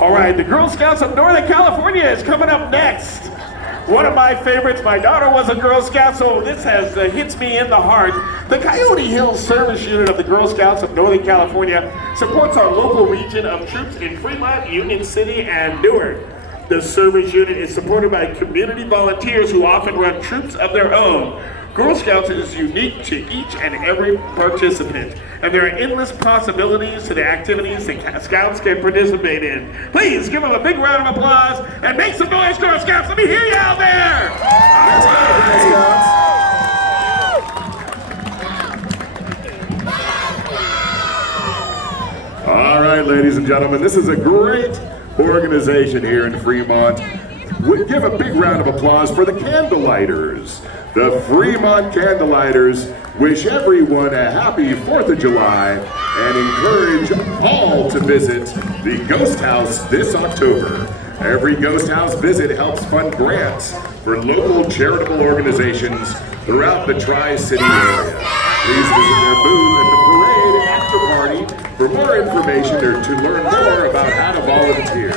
All right, the Girl Scouts of Northern California is coming up next. One of my favorites, my daughter was a Girl Scout, so this hits me in the heart. The Coyote Hills Service Unit of the Girl Scouts of Northern California supports our local region of troops in Fremont, Union City, and Newark. The service unit is supported by community volunteers who often run troops of their own. Girl Scouts is unique to each and every participant, and there are endless possibilities to the activities that Scouts can participate in. Please give them a big round of applause and make some noise, Girl Scouts. Let me hear you out there. All right, ladies and gentlemen, this is a great organization here in Fremont. We give a big round of applause for the Candlelighters. The Fremont Candlelighters wish everyone a happy 4th of July and encourage all to visit the Ghost House this October. Every Ghost House visit helps fund grants for local charitable organizations throughout the Tri-City area. Please visit their booth at the parade after party for more information or to learn more about how to volunteer.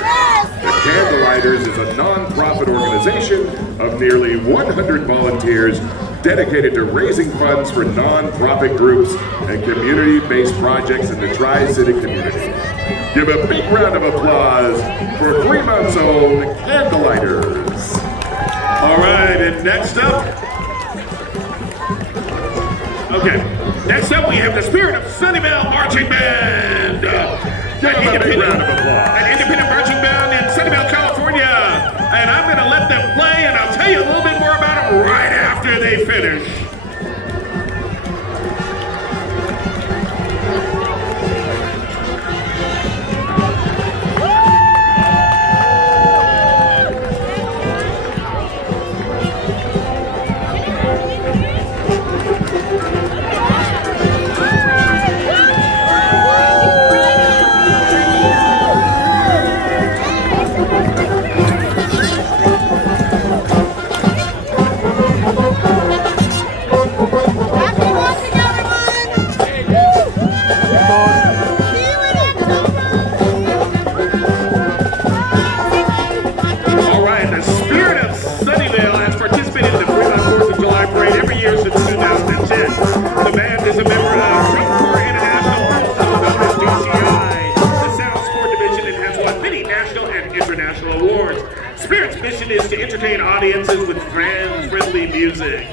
The Candlelighters is a non-profit organization of nearly 100 volunteers dedicated to raising funds for non-profit groups and community-based projects in the Tri-City community. Give a big round of applause for Fremont's own Candlelighters. All right, and next up, we have the Spirit of Sunnyvale Marching Band. Give them a big round of applause. An independent marching band in Sunnyvale, California. And I'm going to let them play, and I'll tell you a little bit more about them right after they finish. Spirit's mission is to entertain audiences with friendly music.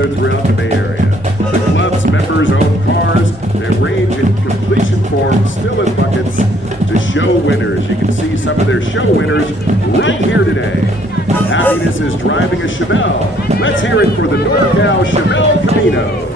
Throughout the Bay Area. The club's members own cars that range in completion forms, still in buckets, to show winners. You can see some of their show winners right here today. Happiness is driving a Chevelle. Let's hear it for the NorCal Chevelle Camino.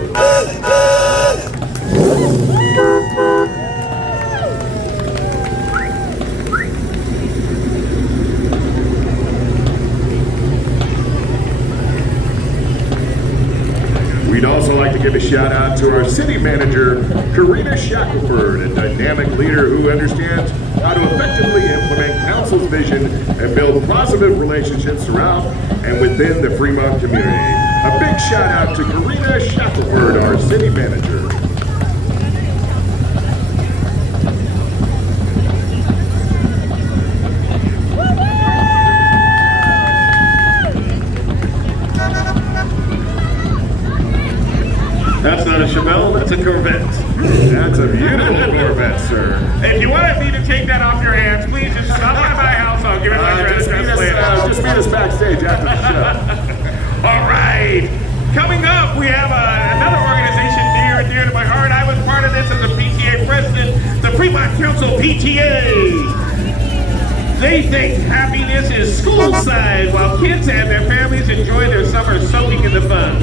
We'd also like to give a shout out to our city manager, Karina Shackelford, a dynamic leader who understands how to effectively implement council's vision and build positive relationships throughout and within the Fremont community. A big shout out to Karina Shackelford, our city manager. That's not a Chevelle, that's a Corvette. That's a beautiful Corvette, sir. If you wanted me to take that off your hands, please just stop by my house. I'll give it my address later. Just meet us backstage after the show. All right. Coming up, we have another organization near and dear to my heart. I was part of this as a PTA president, the Fremont Council PTA. They think happiness is school size while kids and their families enjoy their summer soaking in the sun.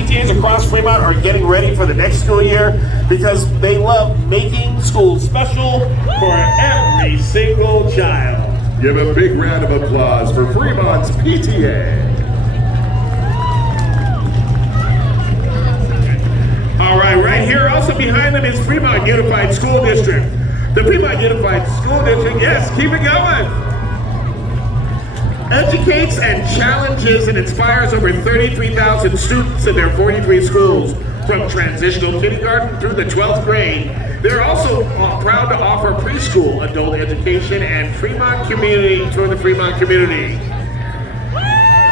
PTAs across Fremont are getting ready for the next school year because they love making school special for every single child. Give a big round of applause for Fremont's PTA. All right here, also behind them is Fremont Unified School District. The Fremont Unified School District, yes, keep it going. Educates and challenges and inspires over 33,000 students in their 43 schools, from transitional kindergarten through the 12th grade. They're also proud to offer preschool adult education and Fremont community for the Fremont community.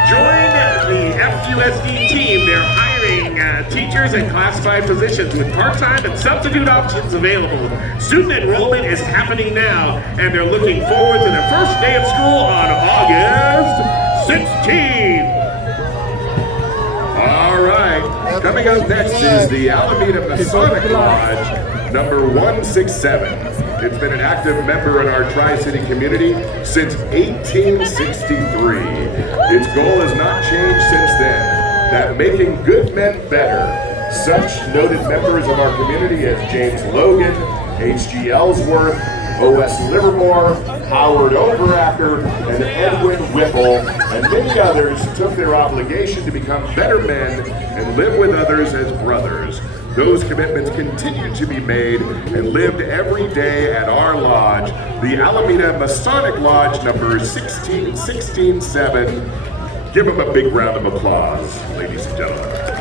Join the FUSD team. They're hiring teachers in classified positions with part-time and substitute options available. Student enrollment is happening now, and they're looking forward to their first day of school on August 16th. All right, coming up next is the Alameda Masonic Lodge, number 167. It's been an active member in our Tri-City community since 1863. Its goal has not changed since then, that making good men better. Such noted members of our community as James Logan, H.G. Ellsworth, O.S. Livermore, Howard Overacker, and Edwin Whipple, and many others took their obligation to become better men and live with others as brothers. Those commitments continue to be made and lived every day at our lodge, the Alameda Masonic Lodge number 16167. Give them a big round of applause, ladies and gentlemen.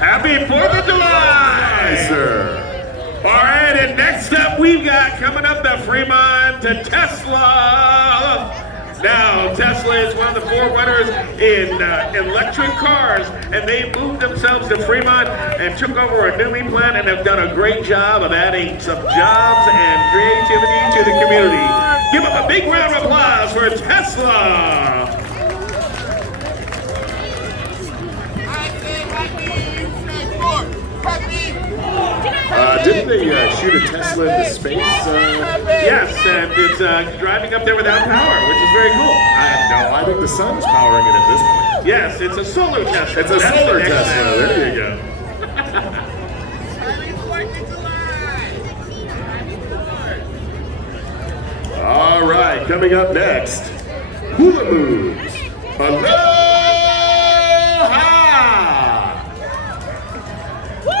Happy 4th of July! Yes, sir. All right, and next up we've got coming up the Fremont to Tesla. Now, Tesla is one of the forerunners in electric cars, and they moved themselves to Fremont and took over a Newbie plant and have done a great job of adding some jobs and creativity to the community. Give them a big round of applause for Tesla. Didn't they shoot a Tesla into space? Yes, and it's driving up there without power, which is very cool. No, I think the sun's powering it at this point. Yes, it's a solar Tesla. It's a solar Tesla. There you go. All right, coming up next, hula moves.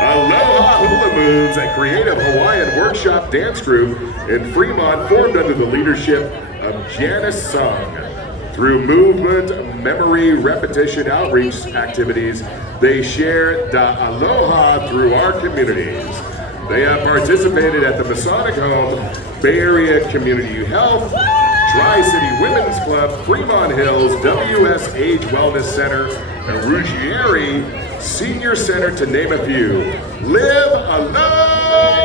Aloha Hula Moves, a creative Hawaiian workshop dance group in Fremont formed under the leadership of Janice Sung. Through movement, memory, repetition, outreach activities, they share da aloha through our communities. They have participated at the Masonic Home, Bay Area Community Health, Tri-City Women's Club, Fremont Hills, WS Age Wellness Center, and Ruggieri Senior Center, to name a few. Live aloha!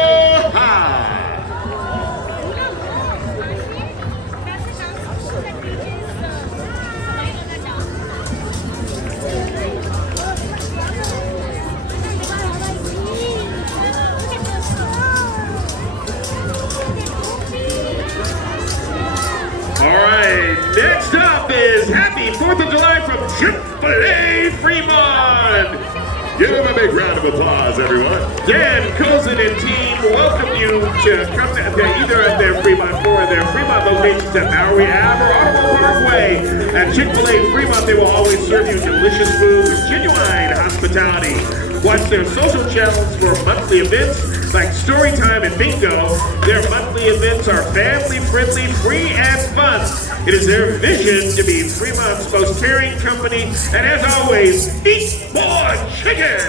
All right, next up is Happy 4th of July from Chick-fil-A Fremont. Give them a big round of applause, everyone. Dan Cozen and team welcome you to come to either of their Fremont or their Fremont locations at Bowery Ave or Automobile Parkway. At Chick-fil-A Fremont, they will always serve you delicious food with genuine hospitality. Watch their social channels for monthly events like Storytime and Bingo. Their monthly events are family-friendly, free, and fun. It is their vision to be Fremont's most caring company, and as always, eat more chicken!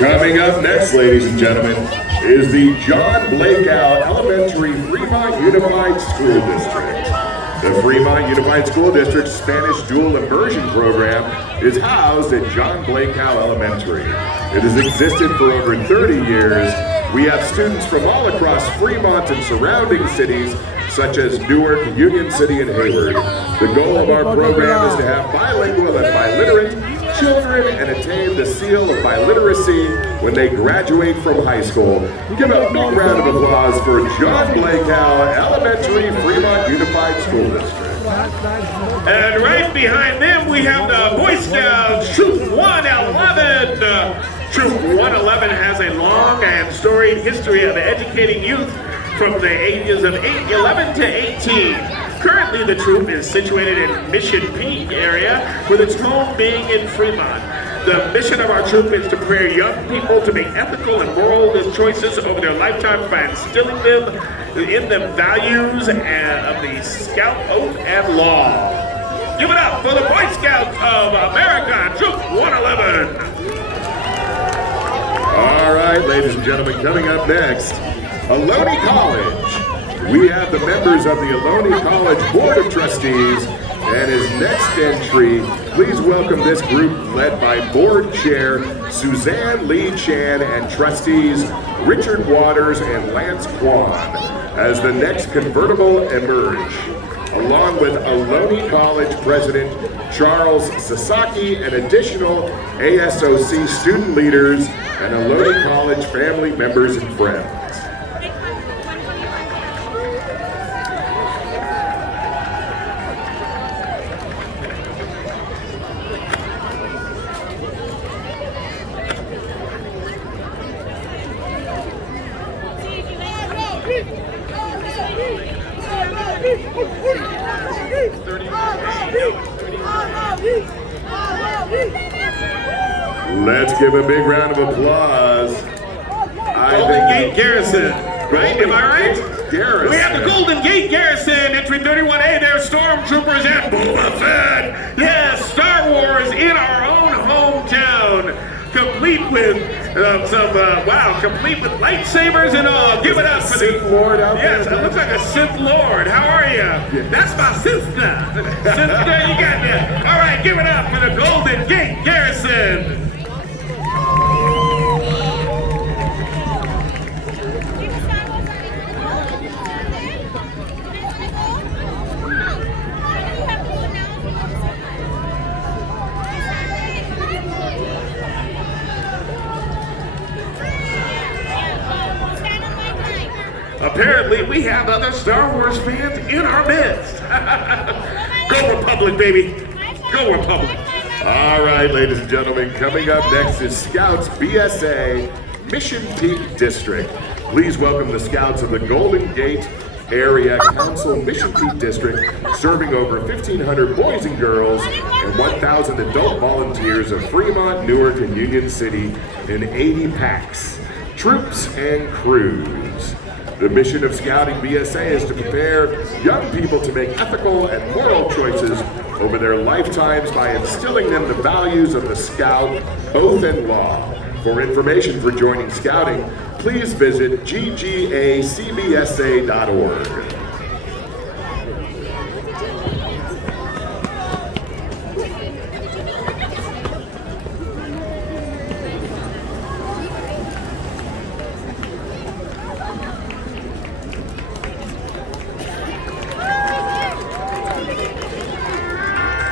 Coming up next, ladies and gentlemen, is the John Blakeout Elementary Fremont Unified School District. The Fremont Unified School District's Spanish Dual Immersion Program is housed at John Blakeout Elementary. It has existed for over 30 years. We have students from all across Fremont and surrounding cities, such as Newark, Union City, and Hayward. The goal of our program is to have bilingual and biliterate, children and attain the seal of biliteracy when they graduate from high school. Give a big round of applause for John Blakehow Elementary, Fremont Unified School District. And right behind them, we have the Boy Scouts Troop 111. Troop 111 has a long and storied history of educating youth from the ages of 11 to 18. Currently, the troop is situated in Mission Peak area, with its home being in Fremont. The mission of our troop is to prepare young people to make ethical and moral choices over their lifetime by instilling them in the values of the Scout Oath and Law. Give it up for the Boy Scouts of America, Troop 111. All right, ladies and gentlemen, coming up next, Ohlone College. We have the members of the Ohlone College Board of Trustees, and as next entry, please welcome this group led by Board Chair Suzanne Lee Chan and Trustees Richard Waters and Lance Kwan as the next convertible emerge, along with Ohlone College President Charles Sasaki and additional ASOC student leaders and Ohlone College family members and friends. Let's give a big round of applause. Golden Gate Garrison, right? Am I right? Garrison. We have the Golden Gate Garrison, entry 31A, they're stormtroopers and Boba Fett. Yes, Star Wars in our own hometown. Complete with complete with lightsabers and all. Give it up for the Sith Lord out there. Yes, it looks like a Sith Lord. How are you? Yeah. That's my sister. Sister, you got that. All right, give it up for the Golden Gate Garrison. Apparently, we have other Star Wars fans in our midst. Go Republic, baby. Go Republic. All right, ladies and gentlemen, coming up next is Scouts BSA Mission Peak District. Please welcome the Scouts of the Golden Gate Area Council Mission Peak District, serving over 1,500 boys and girls and 1,000 adult volunteers of Fremont, Newark, and Union City in 80 packs, troops, and crews. The mission of Scouting BSA is to prepare young people to make ethical and moral choices over their lifetimes by instilling them the values of the Scout Oath and Law. For information for joining Scouting, please visit ggacbsa.org.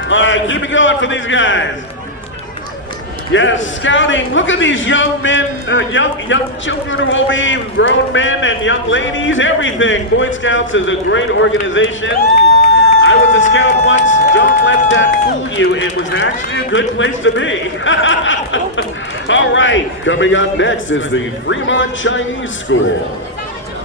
All right, keep it going for these guys. Yes, Scouting. Look at these young men, young children who will be grown men and young ladies, everything. Boy Scouts is a great organization. I was a scout once. Don't let that fool you. It was actually a good place to be. All right. Coming up next is the Fremont Chinese School.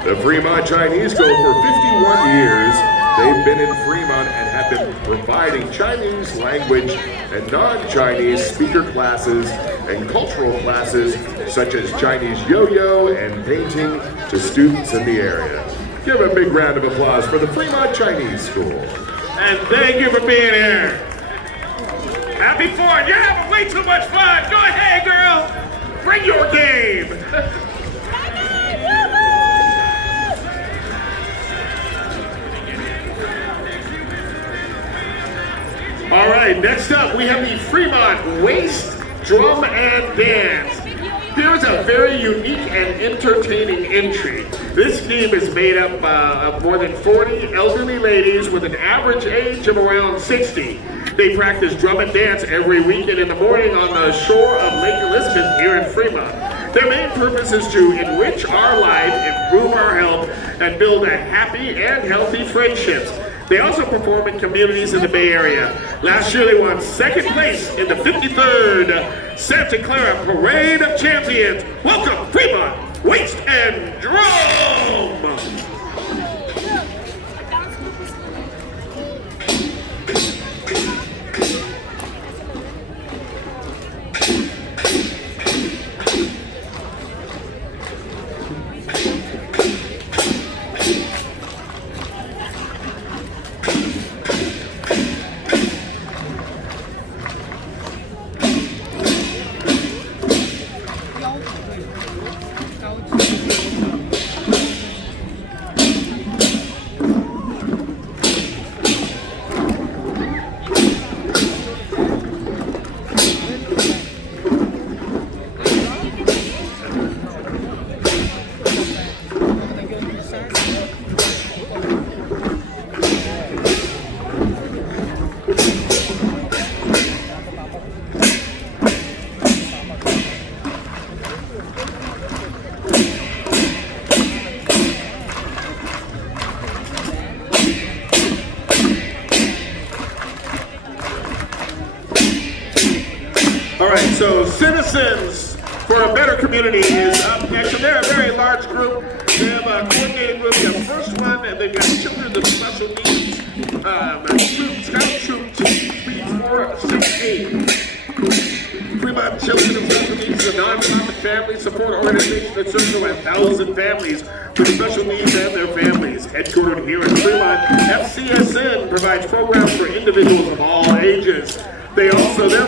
The Fremont Chinese School, for 51 years, they've been in Fremont and have been providing Chinese language and non-Chinese speaker classes and cultural classes such as Chinese yo-yo and painting to students in the area. Give a big round of applause for the Fremont Chinese School. And thank you for being here. Happy 4th. You're having way too much fun. Go ahead, girl. Bring your game. All right, next up we have the Fremont Waist, Drum, and Dance. Here's a very unique and entertaining entry. This team is made up of more than 40 elderly ladies with an average age of around 60. They practice drum and dance every weekend in the morning on the shore of Lake Elizabeth here in Fremont. Their main purpose is to enrich our life, improve our health, and build a happy and healthy friendships. They also perform in communities in the Bay Area. Last year they won second place in the 53rd Santa Clara Parade of Champions. Welcome, Fremont, Waist and Drum! All right, so Citizens for a Better Community is up next, and they're a very large group. They have a coordinating group. The first one, and they've got children with special needs. Scout Troop 3468. Fremont Children with Special Needs is a non-profit family support organization that serves over 1,000 families with special needs and their families. Headquartered here in Fremont, FCSN provides programs for individuals of all ages. Their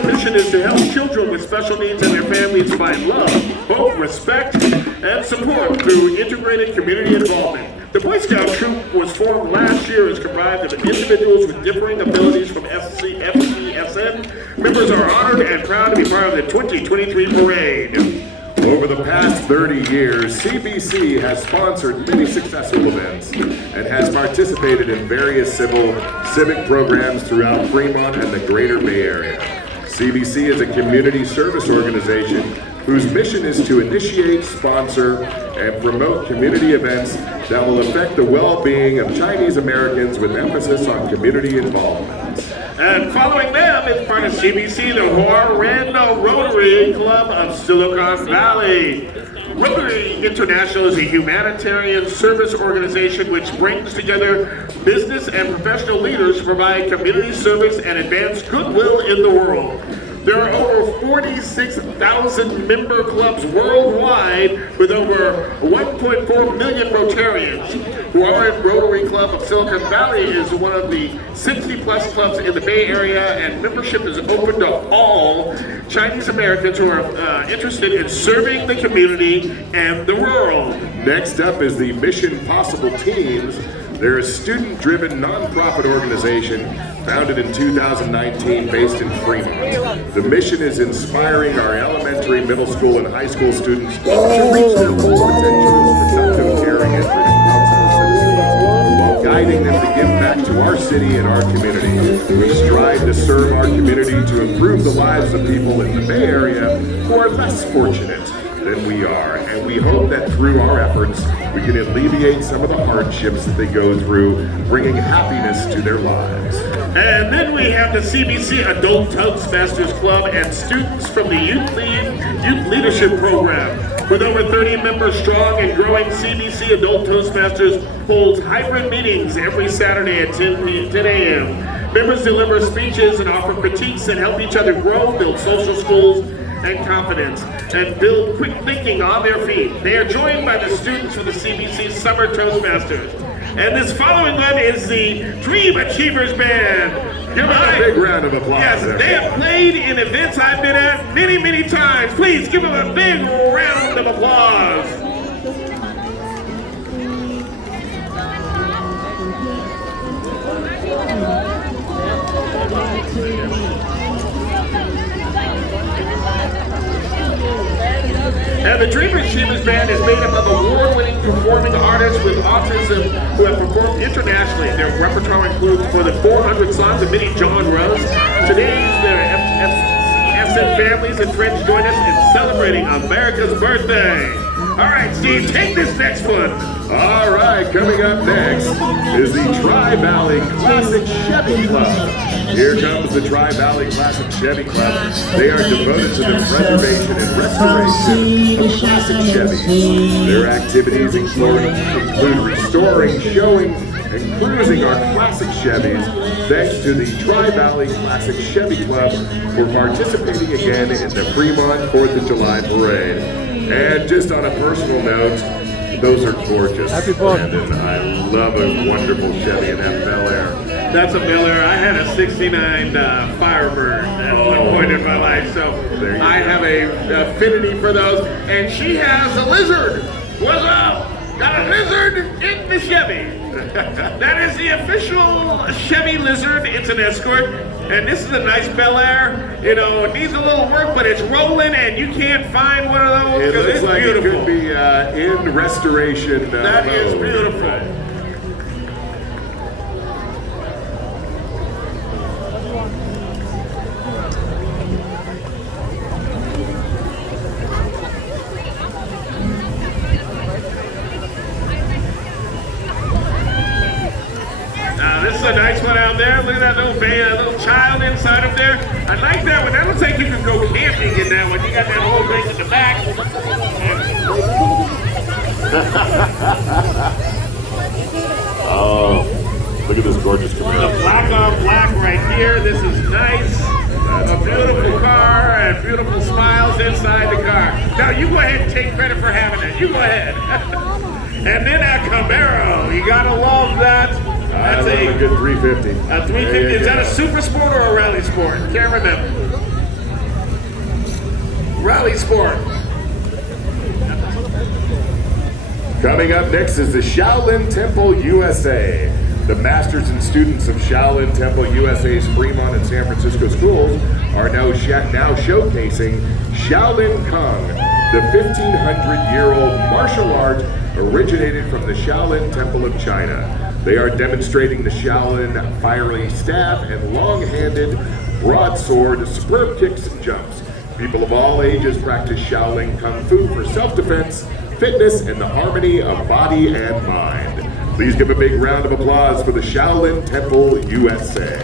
mission is to help children with special needs and their families find love, hope, respect, and support through integrated community involvement. The Boy Scout Troop was formed last year as comprised of individuals with differing abilities from FCSN. Members are honored and proud to be part of the 2023 parade. Over the past 30 years, CBC has sponsored many successful events and has participated in various civic programs throughout Fremont and the greater Bay Area. CBC is a community service organization whose mission is to initiate, sponsor, and promote community events that will affect the well-being of Chinese Americans with emphasis on community involvement. And following them is part of CBC, the Warren Rotary Club of Silicon Valley. Rotary International is a humanitarian service organization which brings together business and professional leaders to provide community service and advance goodwill in the world. There are over 46,000 member clubs worldwide with over 1.4 million Rotarians. Warren Rotary Club of Silicon Valley is one of the 60-plus clubs in the Bay Area, and membership is open to all Chinese Americans who are interested in serving the community and the world. Next up is the Mission Possible Teams. They're a student-driven nonprofit organization founded in 2019 based in Fremont. The mission is inspiring our elementary, middle school, and high school students to reach their full potential as productive, caring, and responsible citizens, while guiding them to give back to our city and our community. We strive to serve our community to improve the lives of people in the Bay Area who are less fortunate than we are, and we hope that through our efforts we can alleviate some of the hardships that they go through, bringing happiness to their lives. And then we have the CBC Adult Toastmasters Club and students from the Youth Leadership Program. With over 30 members strong and growing, CBC Adult Toastmasters holds hybrid meetings every Saturday at 10 a.m. Members deliver speeches and offer critiques that help each other grow, build social skills and confidence, and build quick thinking on their feet. They are joined by the students from the CBC Summer Toastmasters. And this following one is the Dream Achievers Band. Give them a big round of applause. Yes, there. they have played in events I've been at many, many times. Please give them a big round of applause. And the Dream Achievers Band is made up of award-winning performing artists with autism who have performed internationally. Their repertoire includes more than 400 songs of many genres. Today's their FCSN families and friends join us in celebrating America's birthday. All right, Steve, take this next one. All right, coming up next is the Tri-Valley Classic Chevy Club. Here comes the Tri-Valley Classic Chevy Club. They are devoted to the preservation and restoration of classic Chevys. Their activities include restoring, showing, and cruising our classic Chevys. Thanks to the Tri-Valley Classic Chevy Club for participating again in the Fremont 4th of July Parade. And just on a personal note, those are gorgeous. Happy fun. And I love a wonderful Chevy in that Bel Air. That's a Bel Air. I had a 69 Firebird at one point in my life, so I have a affinity for those. And she has a lizard. What's up? Got a lizard in the Chevy. That is the official Chevy Lizard. It's an Escort. And this is a nice Bel Air. You know, it needs a little work, but it's rolling, and you can't find one of those It because looks it's like beautiful. it could be in restoration That is mode. beautiful. Right. This is a nice one out there. Look at that little child inside of there. I like that one. That looks like you can go camping in that one. You got that whole thing in the back. Oh, look at this gorgeous The commander. black on black right here. This is nice. A beautiful car and beautiful smiles inside the car. Now you go ahead and take credit for having it. You go ahead. And then a Camaro. You gotta love that. That's That's a good 350. A 350, is that a super sport or a rally sport? Can't remember. Rally sport. Coming up next is the Shaolin Temple USA. The masters and students of Shaolin Temple USA's Fremont and San Francisco schools are now showcasing Shaolin Kung, the 1,500-year-old martial art originated from the Shaolin Temple of China. They are demonstrating the Shaolin fiery staff and long-handed broadsword spur kicks and jumps. People of all ages practice Shaolin Kung Fu for self-defense, fitness, and the harmony of body and mind. Please give a big round of applause for the Shaolin Temple USA.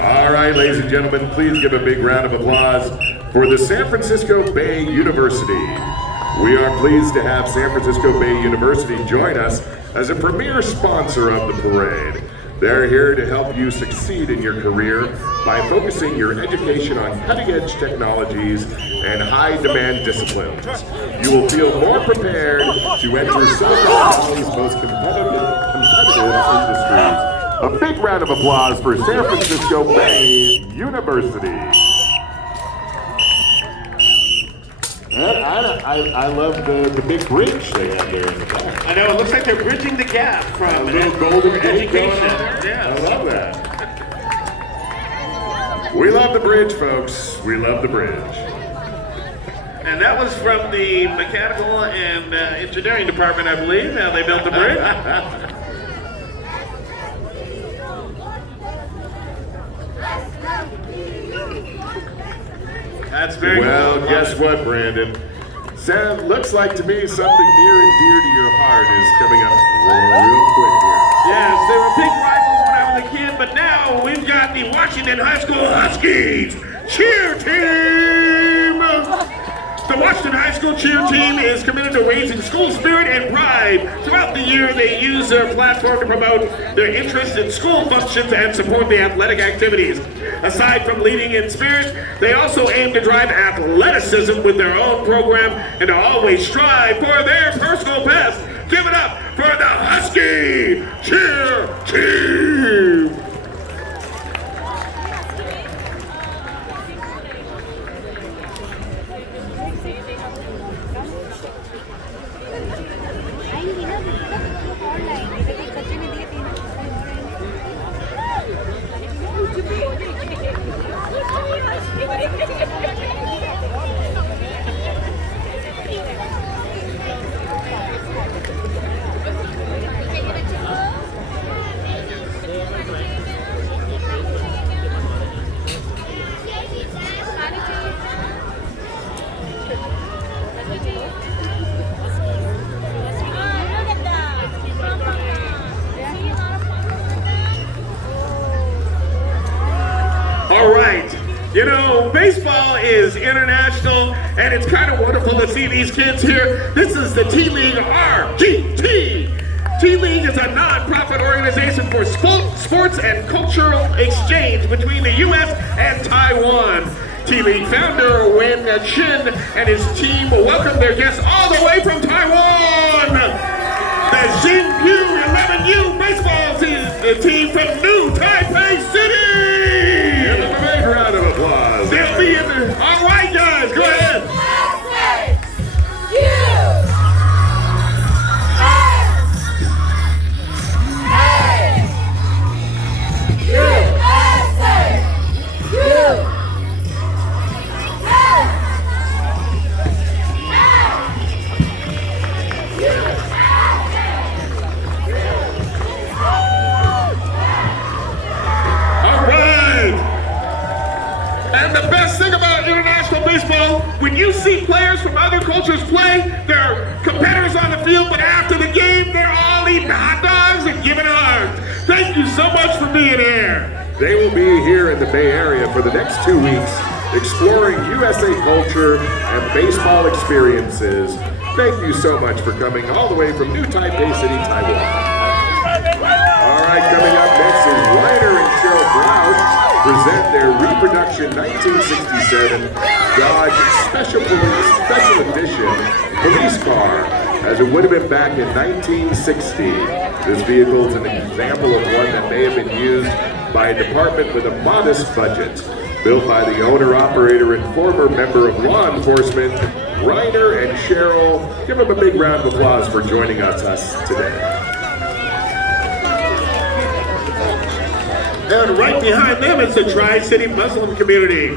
All right, ladies and gentlemen, please give a big round of applause for the San Francisco Bay University. We are pleased to have San Francisco Bay University join us as a premier sponsor of the parade. They're here to help you succeed in your career by focusing your education on cutting-edge technologies and high-demand disciplines. You will feel more prepared to enter Silicon Valley's most competitive industries. A big round of applause for San Francisco Bay University. I love the big bridge they have there in the back. I know, it looks like they're bridging the gap from A little golden gate education. going on there. Yes. I love that. We love the bridge, folks. We love the bridge. And that was from the mechanical and engineering department, I believe, how they built the bridge. That's very Well, cool. guess what, Brandon? Sam, looks like to me something near and dear to your heart is coming up real quick here. Yes, they were big rivals when I was a kid, but now we've got the Washington High School Huskies cheer team. The Washington High School cheer team is committed to raising school spirit and pride. Throughout the year, they use their platform to promote their interest in school functions and support the athletic activities. Aside from leading in spirit, they also aim to drive athleticism with their own program and to always strive for their personal best. Give it up for the Husky Cheer Team! All right, you know, baseball is international, and it's kind of wonderful to see these kids here. This is the T-League RGT. T-League is a non-profit organization for sports and cultural exchange between the U.S. and Taiwan. T-League founder Wen Chin and his team welcome their guests all the way from Taiwan. The Xinpu 11U baseball team from New Taipei City. Round of applause. They'll be in the... All right, guys, go ahead. Baseball, when you see players from other cultures play, they're competitors on the field, but after the game, they're all eating hot dogs and giving hugs. Thank you so much for being here. They will be here in the Bay Area for the next 2 weeks, exploring USA culture and baseball experiences. Thank you so much for coming all the way from New Taipei City, Taiwan. All right, coming up next is Reiner and Cheryl Brown present their reproduction 1967 Dodge Special Edition police car, as it would have been back in 1960. This vehicle is an example of one that may have been used by a department with a modest budget. Built by the owner-operator and former member of law enforcement, Reiner and Cheryl. Give them a big round of applause for joining us today. And right behind them is the Tri-City Muslim community.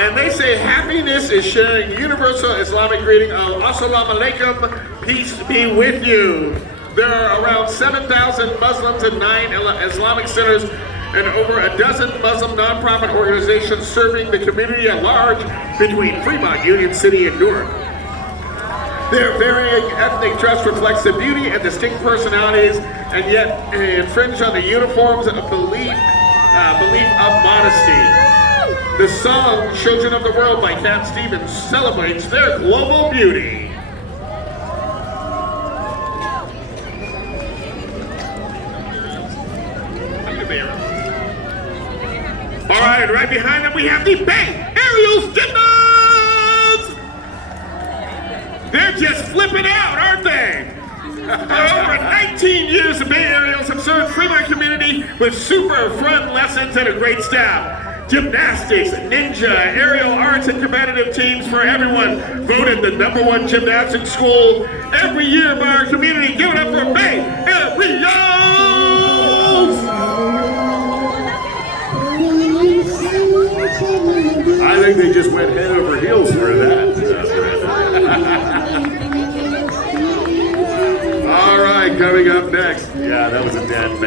And they say happiness is sharing universal Islamic greeting of Assalamu alaikum, peace be with you. There are around 7,000 Muslims in 9 Islamic centers and over a dozen Muslim nonprofit organizations serving the community at large between Fremont, Union City, and Newark. Their varying ethnic dress reflects the beauty and distinct personalities, and yet infringe on the uniforms and belief of modesty. The song "Children of the World" by Cat Stevens celebrates their global beauty. All right, and right behind them we have the Bay Aerials Gymnasts. They're just flipping out, aren't they? For over 19 years, the Bay Aerials have served Fremont community with super fun lessons and a great staff. Gymnastics, ninja, aerial arts, and competitive teams for everyone. Voted the #1 gymnastics school every year by our community. Give it up for Bay Aerials! I think they just went head over heels for that. All right, coming up next. Yeah, that was a bad.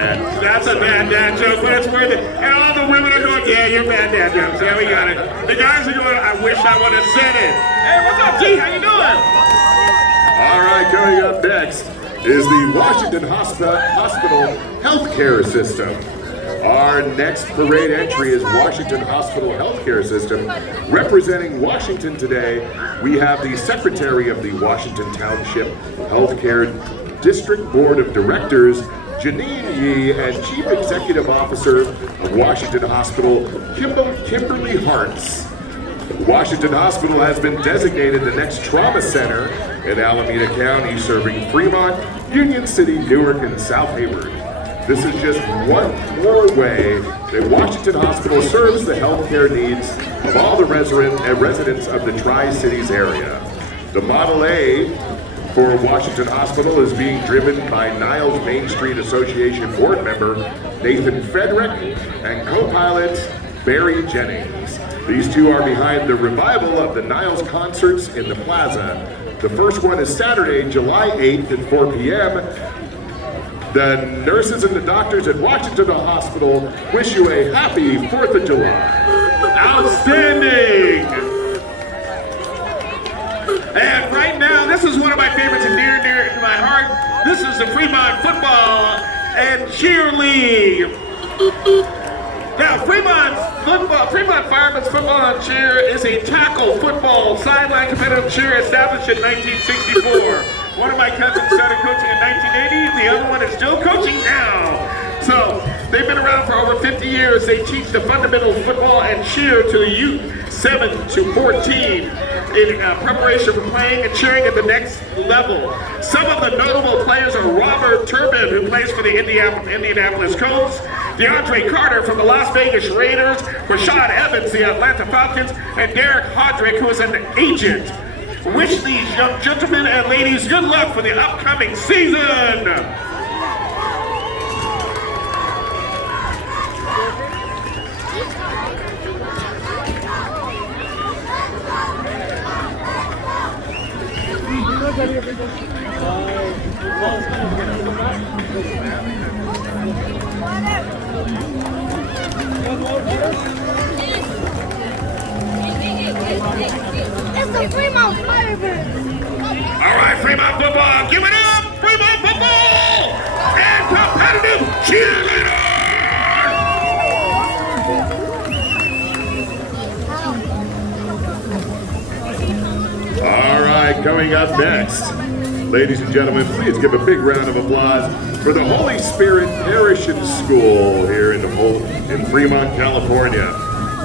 That's a bad dad joke, but it's worth it. And all the women are going, yeah, you're bad dad jokes. Yeah, we got it. The guys are going, I wish I would have said it. Hey, what's up, G? How you doing? All right, coming up next is the Washington Hospital Healthcare System. Our next parade entry is Washington Hospital Healthcare System. Representing Washington today, we have the Secretary of the Washington Township Healthcare District Board of Directors, Janine Yee, and Chief Executive Officer of Washington Hospital, Kimberly Hartz. Washington Hospital has been designated the next trauma center in Alameda County, serving Fremont, Union City, Newark, and South Hayward. This is just one more way that Washington Hospital serves the healthcare needs of all the residents of the Tri-Cities area. The Model A for Washington Hospital is being driven by Niles Main Street Association board member Nathan Frederick and co-pilot Barry Jennings. These two are behind the revival of the Niles concerts in the plaza. The first one is Saturday, July 8th at 4 p.m. The nurses and the doctors at Washington Hospital wish you a happy 4th of July. Outstanding! And right now, this is one of my favorites and near to my heart. This is the Fremont Football and Cheer League. Now, Fremont Firemen's Football and Cheer is a tackle football sideline competitive cheer established in 1964. One of my cousins started coaching in 1980. The other one is still coaching now. So they've been around for over 50 years. They teach the fundamentals of football and cheer to the youth 7 to 14 in preparation for playing and cheering at the next level. Some of the notable players are Robert Turbin, who plays for the Indianapolis Colts, DeAndre Carter from the Las Vegas Raiders, Rashad Evans, the Atlanta Falcons, and Derek Hodrick, who is an agent. Wish these young gentlemen and ladies good luck for the upcoming season. It's the Fremont Firebirds. All right, Fremont football, give it up, Fremont football, and competitive cheerleaders. All right, coming up next, ladies and gentlemen, please give a big round of applause for the Holy Spirit Parish and School here in Fremont, California.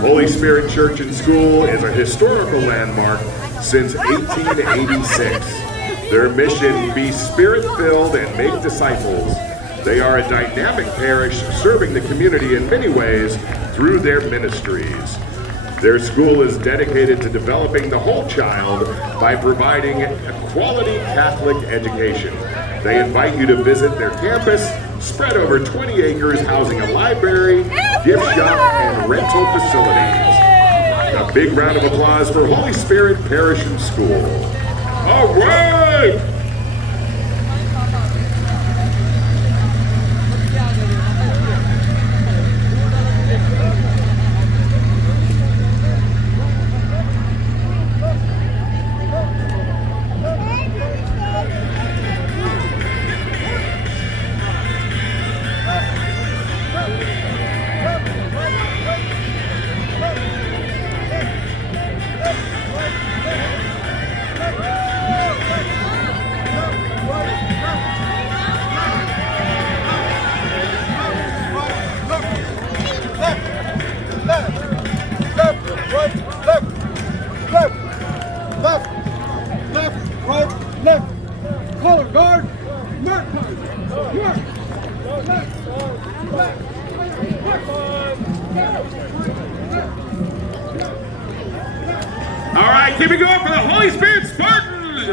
Holy Spirit Church and School is a historical landmark since 1886. Their mission, be spirit-filled and make disciples. They are a dynamic parish serving the community in many ways through their ministries. Their school is dedicated to developing the whole child by providing a quality Catholic education. They invite you to visit their campus, spread over 20 acres, housing a library, gift shop, and rental facilities. A big round of applause for Holy Spirit Parish and School. All right! All right, keep it going for the Holy Spirit Spartans.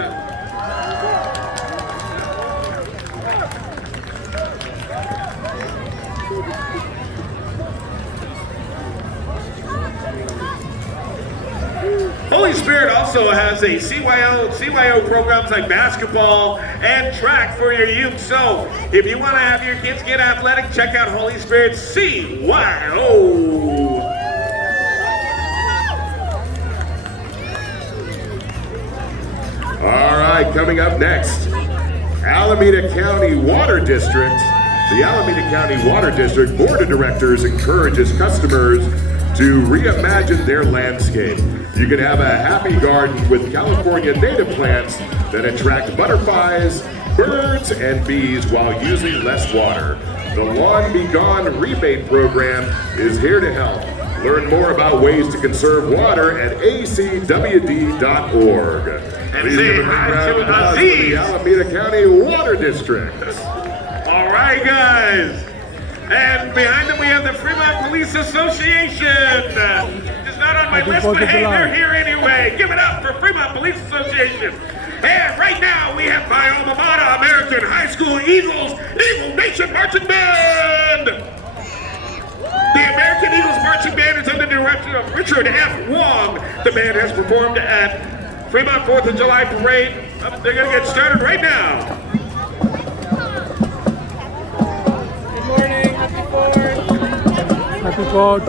Holy Spirit also has a CYO programs like basketball and track for your youth. So if you want to have your kids get athletic, check out Holy Spirit CYO. All right, coming up next, Alameda County Water District. The Alameda County Water District Board of Directors encourages customers to reimagine their landscape. You can have a happy garden with California native plants that attract butterflies, birds, and bees while using less water. The Lawn Be Gone rebate program is here to help. Learn more about ways to conserve water at acwd.org. And Please say give a big hi round of to applause for Aziz. the Alameda County Water District. All right, guys. And behind them we have the Fremont Police Association. It's not on my list, but hey, they're here anyway. Give it up for Fremont Police Association. And right now we have my alma mater, American High School Eagles, Eagle Nation Marching Band. The American Eagles Marching Band is under the direction of Richard F. Wong. The band has performed at Fremont 4th of July Parade. They're going to get started right now. Happy 4th.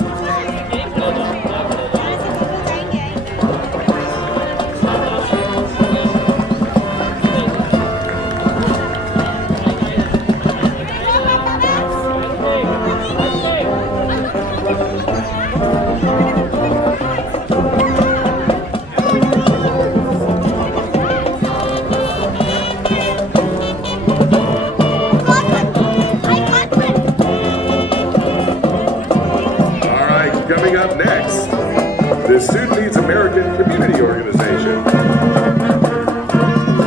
Coming up next, the Student Needs American Community Organization.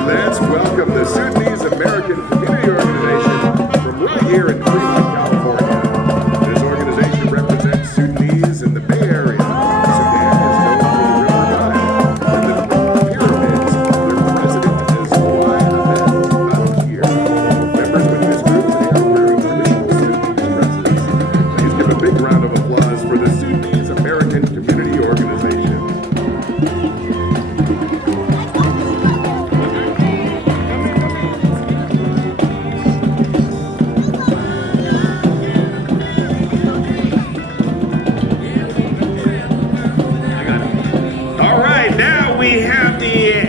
Let's welcome the Student Needs American Community Organization from right here in Fremont, California. This organization represents student needs in the Bay Area. Sudan is known for the River Nile and the pyramids. Their president is Wyatt up here. Members with this group today are wearing traditional student dresses. Please give a big round of applause for the Student Needs American Community Organization. All right, now we have the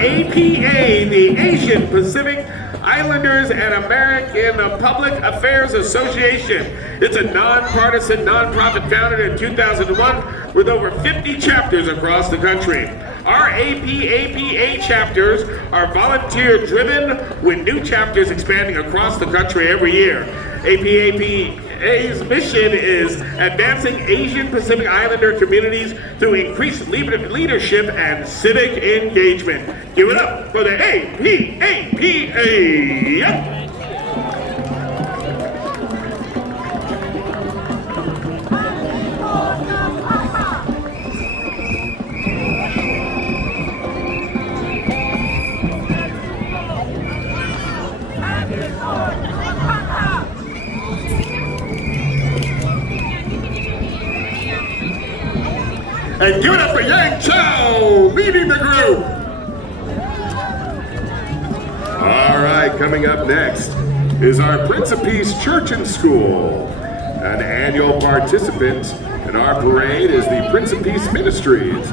APA, the Asian Pacific Islanders and American Public Affairs Association. It's a nonpartisan nonprofit founded in 2001 with over 50 chapters across the country. Our APA chapters are volunteer-driven with new chapters expanding across the country every year. APA's mission is advancing Asian Pacific Islander communities through increased leadership and civic engagement. Give it up for the APA. And give it up for Yang Chow leading the group. All right, coming up next is our Prince of Peace Church and School. An annual participant in our parade is the Prince of Peace Ministries.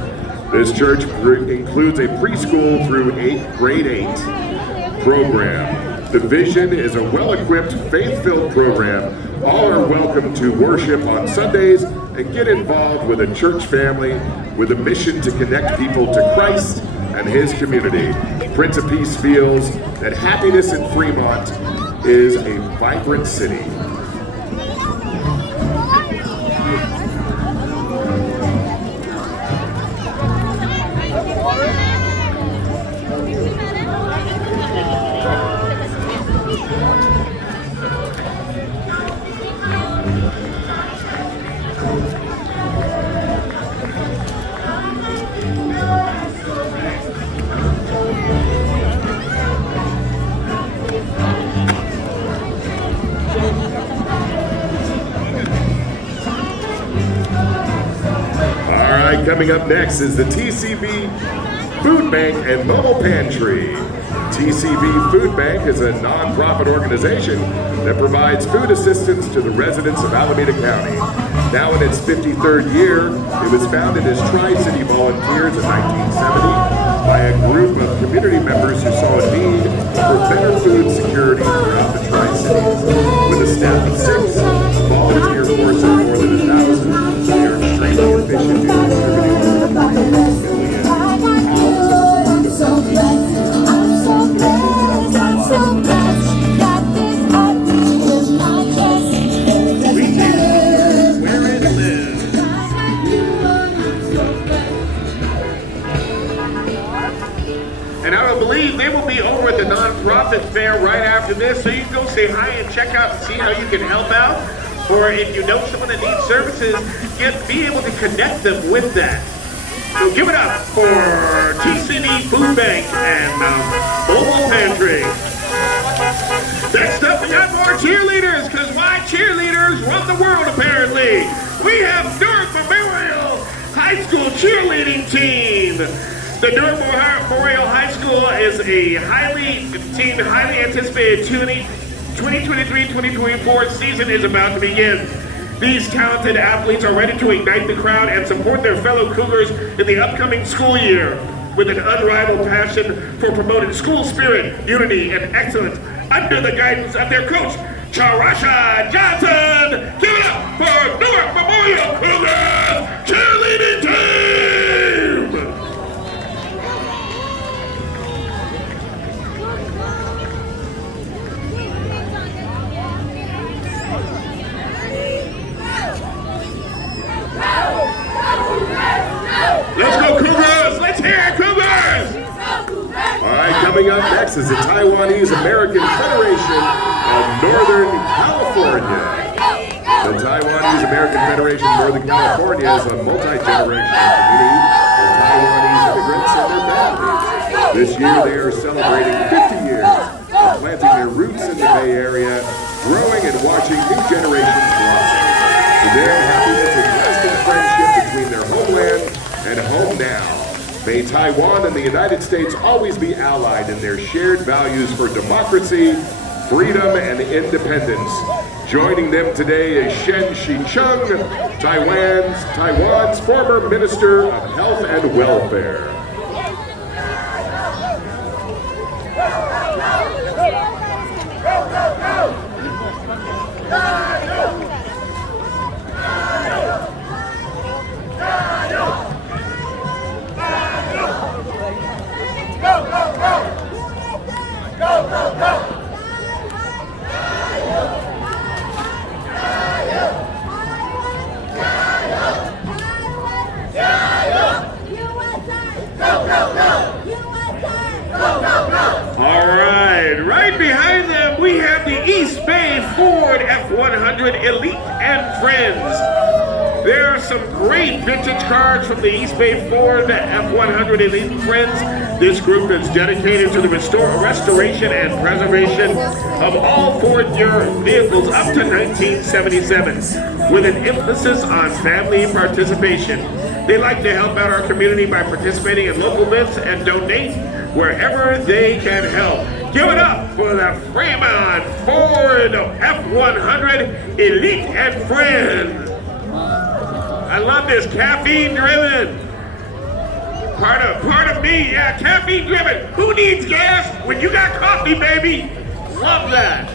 This church includes a preschool through grade 8 program. The vision is a well-equipped, faith-filled program. All are welcome to worship on Sundays and get involved with a church family with a mission to connect people to Christ and His community. Prince of Peace feels that happiness in Fremont is a vibrant city. Coming up next is the TCB Food Bank and Mobile Pantry. TCB Food Bank is a nonprofit organization that provides food assistance to the residents of Alameda County. Now in its 53rd year, it was founded as Tri-City Volunteers in 1970 by a group of community members who saw a need for better food security throughout the Tri-Cities. And I believe they will be over at the nonprofit fair right after this, so you can go say hi and check out and see how you can help out. Or if you know someone that needs services, be able to connect them with that. So give it up for TCD Food Bank and Mobile Pantry. Next up, we got more cheerleaders, because why cheerleaders run the world, apparently. We have Newark Memorial High School cheerleading team. The Newark Memorial High School is a highly anticipated 2023-2024 season is about to begin. These talented athletes are ready to ignite the crowd and support their fellow Cougars in the upcoming school year with an unrivaled passion for promoting school spirit, unity, and excellence under the guidance of their coach, Charasha Johnson. Give it up for Newark Memorial Cougars cheerleading team! Let's go Cougars! Let's hear it, Cougars! All right, coming up next is the Taiwanese American Federation of Northern California. The Taiwanese American Federation of Northern California is a multi-generational community of Taiwanese immigrants and their families. This year they are celebrating 50 years of planting their roots in the Bay Area, growing and watching new generations blossom. To their happiness and lasting friendship between their homeland and home now. May Taiwan and the United States always be allied in their shared values for democracy, freedom, and independence. Joining them today is Shen Shi-chung, Taiwan's former Minister of Health and Welfare. Right behind them, we have the East Bay Ford F100 Elite and Friends. There are some great vintage cars from the East Bay Ford F100 Elite and Friends. This group is dedicated to the restoration and preservation of all Ford vehicles up to 1977, with an emphasis on family participation. They like to help out our community by participating in local events and donate wherever they can help. Give it up for the Fremont Ford F100 Elite and Friends. I love this, caffeine driven. Part of me, yeah, caffeine driven. Who needs gas when you got coffee, baby? Love that.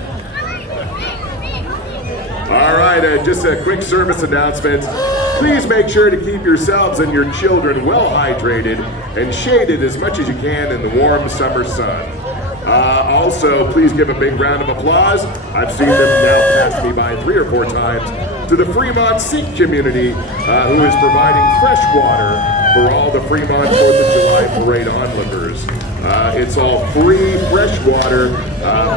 All right, just a quick service announcement. Please make sure to keep yourselves and your children well hydrated and shaded as much as you can in the warm summer sun. Also, please give a big round of applause. I've seen them now pass me by 3 or 4 times to the Fremont Sikh community who is providing fresh water for all the Fremont 4th of July parade onlookers. It's all free, fresh water.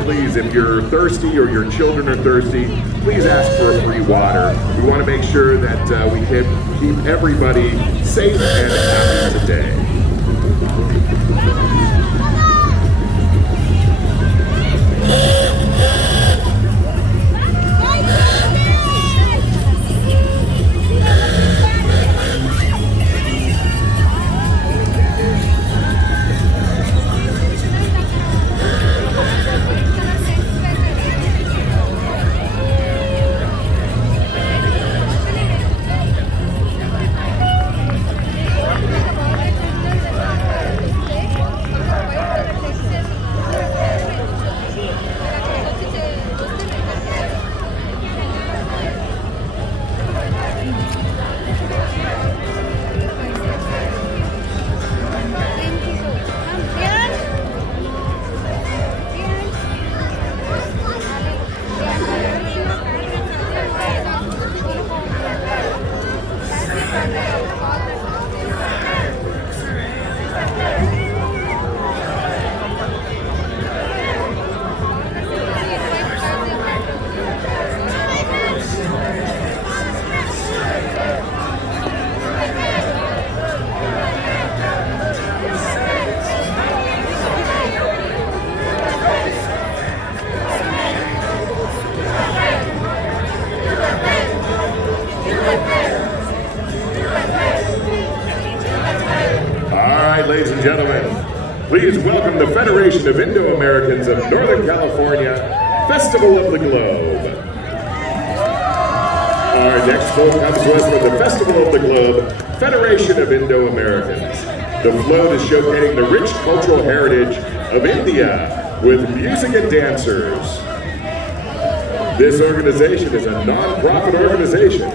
Please, if you're thirsty or your children are thirsty, please ask for free water. We want to make sure that we can keep everybody safe and happy today. Please welcome the Federation of Indo-Americans of Northern California Festival of the Globe. Our next float comes to us from the Festival of the Globe Federation of Indo-Americans. The float is showcasing the rich cultural heritage of India with music and dancers. This organization is a non-profit organization.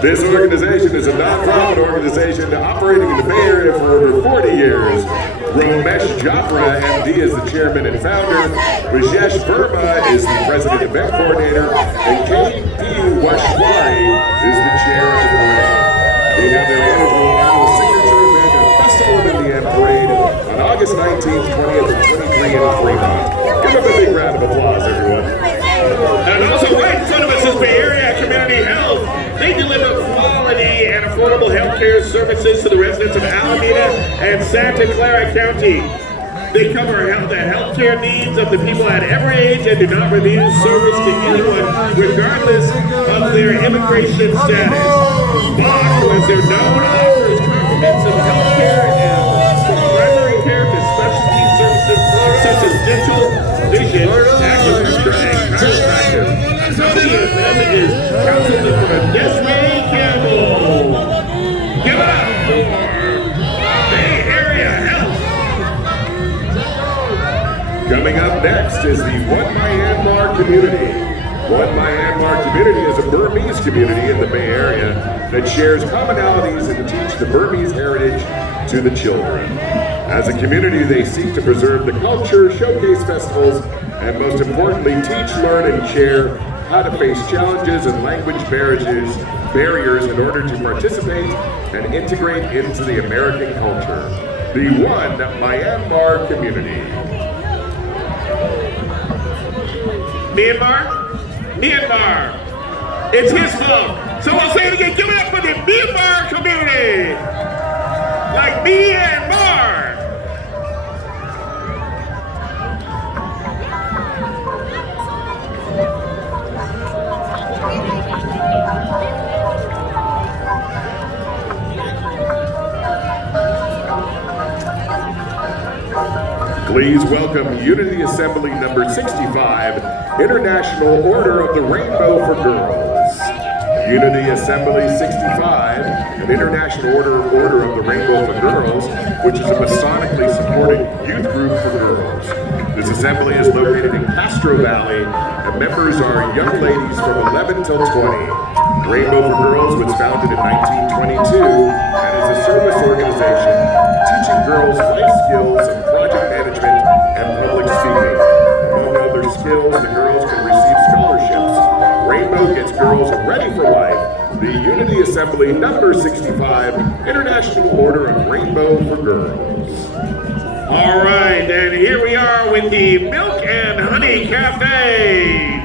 This organization is a non-profit organization operating in the Bay Area for over 40 years. Romesh Jabra, MD, is the chairman and founder. Rajesh Verma is the president event coordinator. And K.P. Washwari is the chair of the parade. They have their annual signature event at Festival of India Parade on August 19th, 20th, and 23 in Fremont. Give them a big round of applause, everyone. And also right in front of us is Bay Area Community Health. They deliver quality and affordable health care services to the residents of Alameda and Santa Clara County. They cover the health care needs of the people at every age and do not refuse service to anyone, regardless of their immigration status. Bach, as they're known, offers comprehensive health care and from primary care to specialty services such as dental, vision, acupuncture, and chiropractor. Somebody of them is Councilman from Desiree Campbell. Give it up for Bay Area Health. Coming up next is the One Myanmar community. One Myanmar community is a Burmese community in the Bay Area that shares commonalities and to teach the Burmese heritage to the children. As a community, they seek to preserve the culture, showcase festivals, and most importantly, teach, learn, and share how to face challenges and language barriers in order to participate and integrate into the American culture. The One Myanmar community. Myanmar. It's his fault. So I'll say it again. Give it up for the Myanmar community. Like Myanmar. Please welcome Unity Assembly number 65, International Order of the Rainbow for Girls. Unity Assembly 65, an International Order of the Rainbow for Girls, which is a Masonically supported youth group for girls. This assembly is located in Castro Valley, and members are young ladies from 11 till 20. Rainbow for Girls was founded in 1922 and is a service organization teaching girls life skills and project management and public speaking. Among other skills, the girls can receive scholarships. Rainbow gets girls ready for life. The Unity Assembly number 65, International Order of Rainbow for Girls. All right, and here we are with the Milk and Honey Cafe.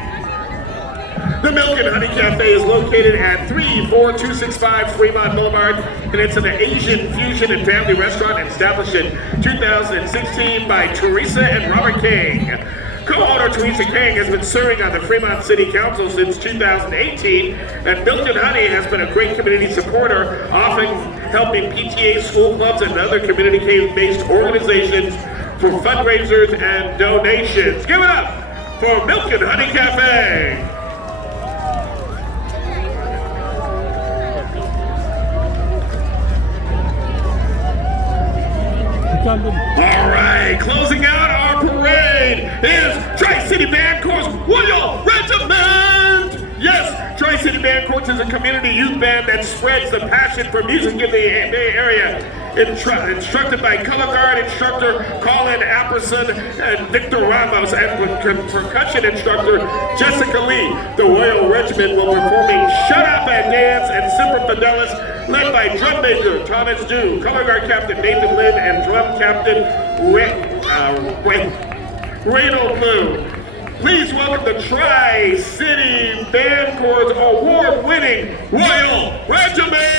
The Milk and Honey Cafe is located at 34265 Fremont Boulevard, and it's an Asian fusion and family restaurant established in 2016 by Teresa and Robert King. Co-owner Teresa King has been serving on the Fremont City Council since 2018, and Milk and Honey has been a great community supporter, often helping PTA, school clubs, and other community-based organizations for fundraisers and donations. Give it up for Milk and Honey Cafe. All right, closing out our parade is Tri-City Band Corps Royal Regiment. Yes, Tri-City Band Corps is a community youth band that spreads the passion for music in the Bay Area. instructed by color guard instructor Colin Apperson and Victor Ramos, and percussion instructor Jessica Lee. The Royal Regiment will be performing Shut Up and Dance and Super Fidelis, led by drum major Thomas Dew, color guard captain Nathan Lynn, and drum captain Reynold Blue. Please welcome the Tri-City Band Corps award-winning Royal Regiment!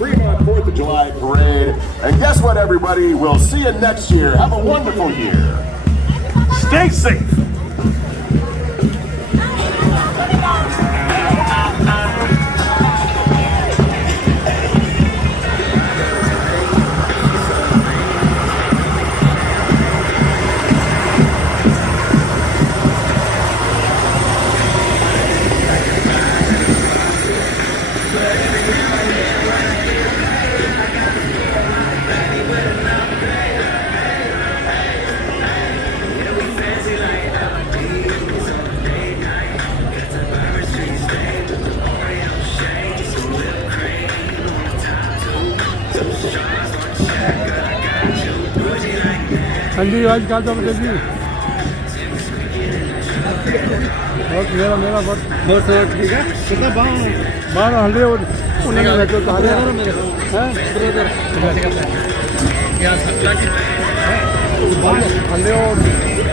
Fremont 4th of July Parade. And guess what, everybody? We'll see you next year. Have a wonderful year. Stay safe. ठंडी आज क्या था बताइए बहुत मेरा बहुत ठीक है कितना बाहर हल्ले उन्होंने बैठो तारे हैं हल्ले और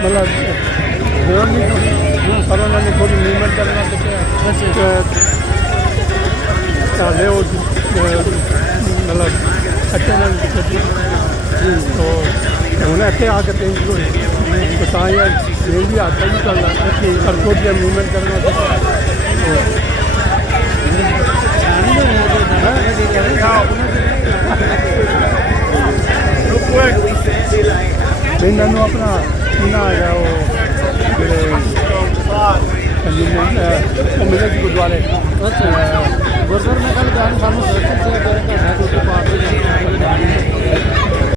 मतलब कोरोना ने थोड़ी मूवमेंट करना हल्ले और मतलब अच्छे तो उन्हें अच्छे आकर बताया ये भी आता ही करना सबको भी मूवमेंट करना नहीं मैंने अपना सुना है वो मिले गुरुद्वारे